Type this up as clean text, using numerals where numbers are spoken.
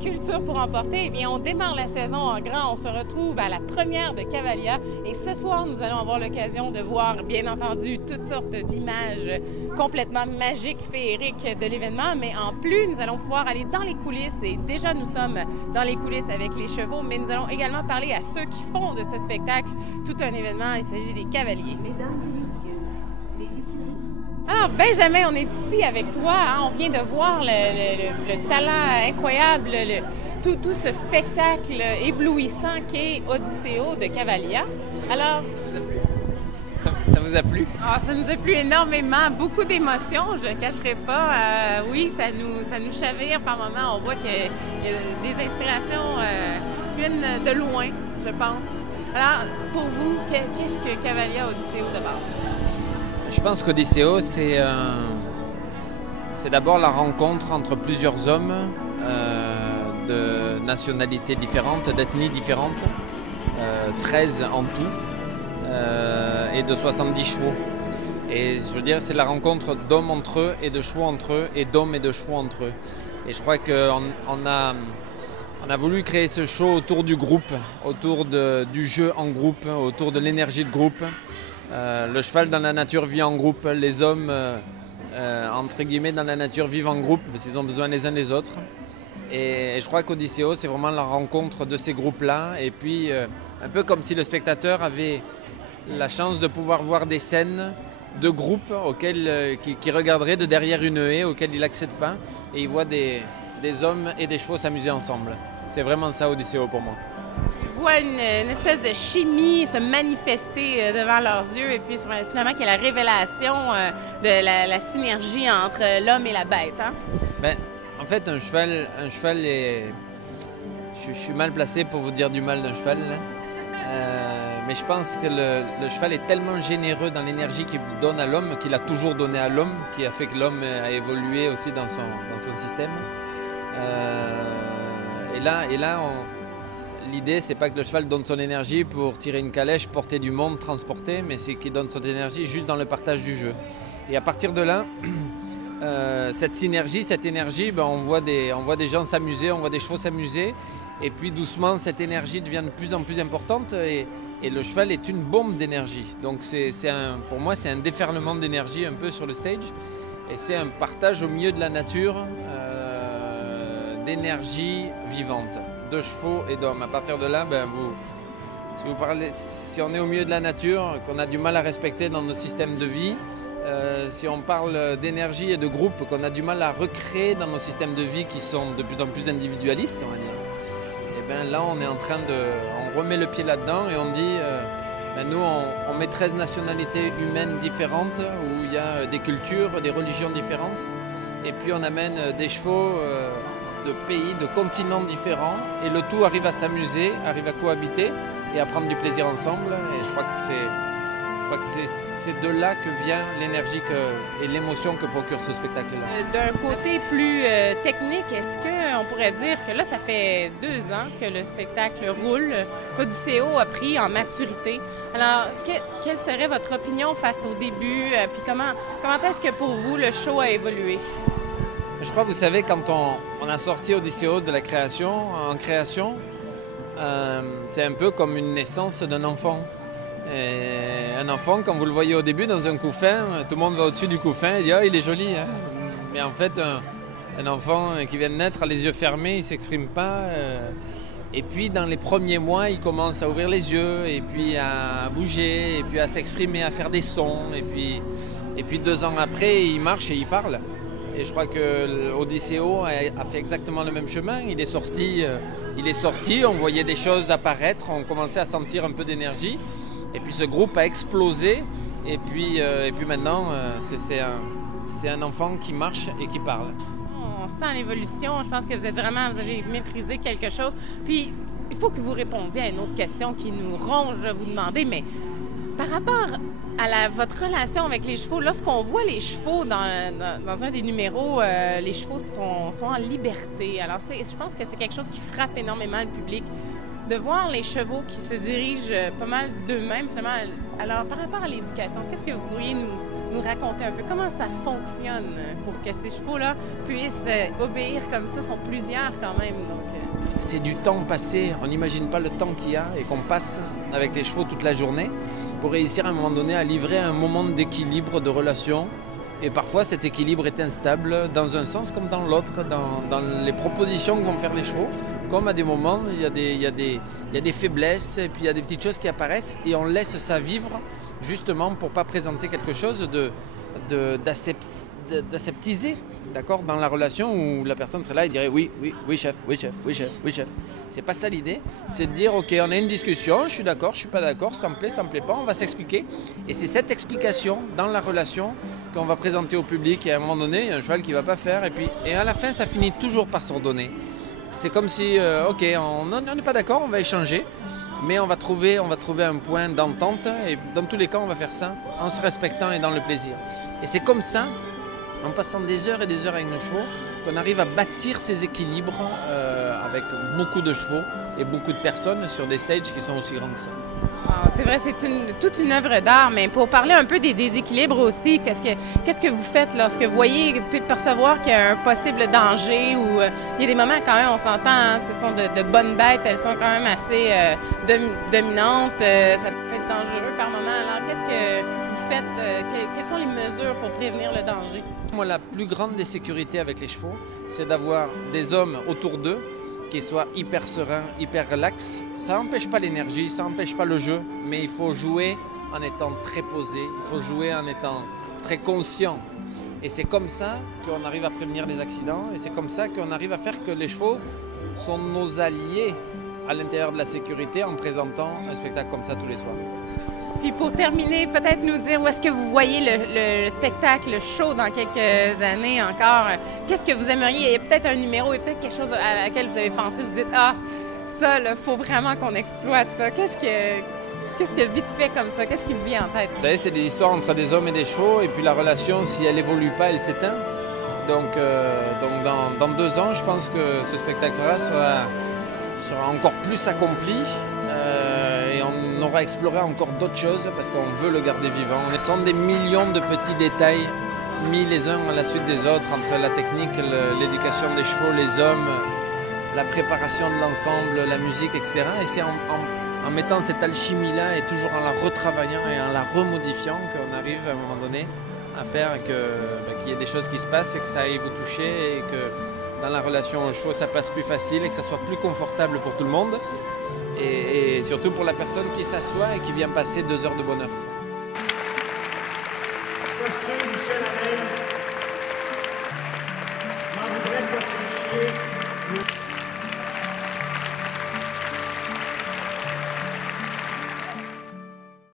Culture pour emporter, eh bien, on démarre la saison en grand. On se retrouve à la première de Cavalia et ce soir, nous allons avoir l'occasion de voir, bien entendu, toutes sortes d'images complètement magiques, féeriques de l'événement, mais en plus, nous allons pouvoir aller dans les coulisses et déjà, nous sommes dans les coulisses avec les chevaux, mais nous allons également parler à ceux qui font de ce spectacle tout un événement. Il s'agit des cavaliers. Mesdames et messieurs, les écuries. Alors, Benjamin, on est ici avec toi. Hein? On vient de voir le talent incroyable, tout ce spectacle éblouissant qu'est Odysséo de Cavalia. Alors, ça vous a plu? Ah, ça nous a plu énormément, beaucoup d'émotions, je ne le cacherai pas. Oui, ça nous chavire par moments. On voit qu'il y a des inspirations qui viennent de loin, je pense. Alors, pour vous, qu'est-ce que Cavalia Odysséo d'abord? Je pense qu'Odysséo, c'est d'abord la rencontre entre plusieurs hommes de nationalités différentes, d'ethnies différentes, 13 en tout, et de 70 chevaux. Et je veux dire, c'est la rencontre d'hommes entre eux et de chevaux entre eux, et d'hommes et de chevaux entre eux. Et je crois qu'on a voulu créer ce show autour du groupe, autour du jeu en groupe, autour de l'énergie de groupe. Le cheval dans la nature vit en groupe, les hommes, entre guillemets, dans la nature vivent en groupe parce qu'ils ont besoin les uns des autres. Et je crois qu'Odysséo, c'est vraiment la rencontre de ces groupes-là. Et puis, un peu comme si le spectateur avait la chance de pouvoir voir des scènes de groupes qui regarderait de derrière une haie, auxquelles il n'accède pas. Et il voit des hommes et des chevaux s'amuser ensemble. C'est vraiment ça, Odysséo, pour moi. Voit une espèce de chimie se manifester devant leurs yeux et puis finalement qu'il y a la révélation de la synergie entre l'homme et la bête. Hein? Ben, en fait, un cheval est... Je suis mal placé pour vous dire du mal d'un cheval, mais je pense que le cheval est tellement généreux dans l'énergie qu'il donne à l'homme, qu'il a toujours donné à l'homme, qui a fait que l'homme a évolué aussi dans son système. Et là, l'idée, c'est pas que le cheval donne son énergie pour tirer une calèche, porter du monde, transporter, mais c'est qu'il donne son énergie juste dans le partage du jeu. Et à partir de là, cette synergie, cette énergie, on voit des gens s'amuser, on voit des chevaux s'amuser, et puis doucement, cette énergie devient de plus en plus importante, et le cheval est une bombe d'énergie. Donc pour moi, c'est un déferlement d'énergie un peu sur le stage, et c'est un partage au milieu de la nature d'énergie vivante. De chevaux et d'hommes. À partir de là, si on est au milieu de la nature, qu'on a du mal à respecter dans nos systèmes de vie, si on parle d'énergie et de groupe, qu'on a du mal à recréer dans nos systèmes de vie qui sont de plus en plus individualistes, on va dire, et bien là, on est en train on remet le pied là-dedans et on dit, nous, on met 13 nationalités humaines différentes, où il y a des cultures, des religions différentes, et puis on amène des chevaux de pays, de continents différents, et le tout arrive à s'amuser, arrive à cohabiter et à prendre du plaisir ensemble. Et je crois que c'est de là que vient l'énergie et l'émotion que procure ce spectacle-là. D'un côté plus technique, est-ce qu'on pourrait dire que là, ça fait 2 ans que le spectacle roule, qu'Odysséo a pris en maturité. Alors, quelle serait votre opinion face au début? Puis comment est-ce que pour vous, le show a évolué? Je crois, vous savez, quand on a sorti Odysséo de la création, c'est un peu comme une naissance d'un enfant. Et un enfant, quand vous le voyez au début dans un couffin, tout le monde va au-dessus du couffin et dit « Ah, il est joli hein !» Mais en fait, un enfant qui vient de naître a les yeux fermés, il ne s'exprime pas. Et puis, dans les premiers mois, il commence à ouvrir les yeux, et puis à bouger, et puis à s'exprimer, à faire des sons. Et puis 2 ans après, il marche et il parle. Et je crois que Odysséo a fait exactement le même chemin. Il est sorti, on voyait des choses apparaître, on commençait à sentir un peu d'énergie. Et puis ce groupe a explosé. Et puis maintenant, c'est un enfant qui marche et qui parle. On sent l'évolution. Je pense que vous avez maîtrisé quelque chose. Puis, il faut que vous répondiez à une autre question qui nous ronge de vous demander, mais par rapport à votre relation avec les chevaux, lorsqu'on voit les chevaux dans un des numéros, les chevaux sont en liberté. Alors, je pense que c'est quelque chose qui frappe énormément le public, de voir les chevaux qui se dirigent pas mal d'eux-mêmes, finalement. Alors, par rapport à l'éducation, qu'est-ce que vous pourriez nous raconter un peu comment ça fonctionne pour que ces chevaux-là puissent obéir comme ça? Sont plusieurs quand même. C'est du temps passé. On n'imagine pas le temps qu'il y a et qu'on passe avec les chevaux toute la journée pour réussir à un moment donné à livrer un moment d'équilibre, de relation. Et parfois, cet équilibre est instable dans un sens comme dans l'autre, dans les propositions que vont faire les chevaux. Comme à des moments, il y a des faiblesses et puis il y a des petites choses qui apparaissent et on laisse ça vivre justement pour ne pas présenter quelque chose d'aseptisé, d'accord, dans la relation où la personne serait là et dirait oui, oui, oui chef, oui chef, oui chef, oui chef. C'est pas ça l'idée, c'est de dire ok, on a une discussion, je suis d'accord, je suis pas d'accord, ça me plaît pas, on va s'expliquer. Et c'est cette explication dans la relation qu'on va présenter au public et à un moment donné, il y a un cheval qui va pas faire et à la fin ça finit toujours par s'ordonner. C'est comme si ok, on n'est pas d'accord, on va échanger. Mais on va trouver un point d'entente et dans tous les cas, on va faire ça en se respectant et dans le plaisir. Et c'est comme ça, en passant des heures et des heures avec nos chevaux, qu'on arrive à bâtir ces équilibres avec beaucoup de chevaux et beaucoup de personnes sur des stages qui sont aussi grands que ça. C'est vrai, c'est toute une œuvre d'art, mais pour parler un peu des déséquilibres aussi, qu'est-ce que vous faites lorsque vous voyez, vous pouvez percevoir qu'il y a un possible danger ou il y a des moments quand même, on s'entend, hein, ce sont de bonnes bêtes, elles sont quand même assez dominantes, ça peut être dangereux par moment. Alors qu'est-ce que vous faites, quelles sont les mesures pour prévenir le danger? Moi, la plus grande des sécurités avec les chevaux, c'est d'avoir des hommes autour d'eux qui soient hyper sereins, hyper relax. Ça n'empêche pas l'énergie, ça n'empêche pas le jeu, mais il faut jouer en étant très posé, il faut jouer en étant très conscient. Et c'est comme ça qu'on arrive à prévenir les accidents et c'est comme ça qu'on arrive à faire que les chevaux sont nos alliés à l'intérieur de la sécurité en présentant un spectacle comme ça tous les soirs. Puis pour terminer, peut-être nous dire où est-ce que vous voyez le spectacle, le show dans quelques années encore. Qu'est-ce que vous aimeriez? Il y a peut-être un numéro, il y a peut-être quelque chose à laquelle vous avez pensé, vous dites « Ah, ça, il faut vraiment qu'on exploite ça. » Qu'est-ce que vite fait comme ça? Qu'est-ce qui vous vient en tête? Vous savez, c'est des histoires entre des hommes et des chevaux et puis la relation, si elle évolue pas, elle s'éteint. Donc dans 2 ans, je pense que ce spectacle-là sera encore plus accompli. Et on aura exploré encore d'autres choses parce qu'on veut le garder vivant. Ce sont des millions de petits détails mis les uns à la suite des autres entre la technique, l'éducation des chevaux, les hommes, la préparation de l'ensemble, la musique, etc. Et c'est en mettant cette alchimie-là et toujours en la retravaillant et en la remodifiant qu'on arrive à un moment donné à faire qu'il y ait des choses qui se passent et que ça aille vous toucher et que dans la relation aux chevaux ça passe plus facile et que ça soit plus confortable pour tout le monde. Et surtout pour la personne qui s'assoit et qui vient passer 2 heures de bonheur.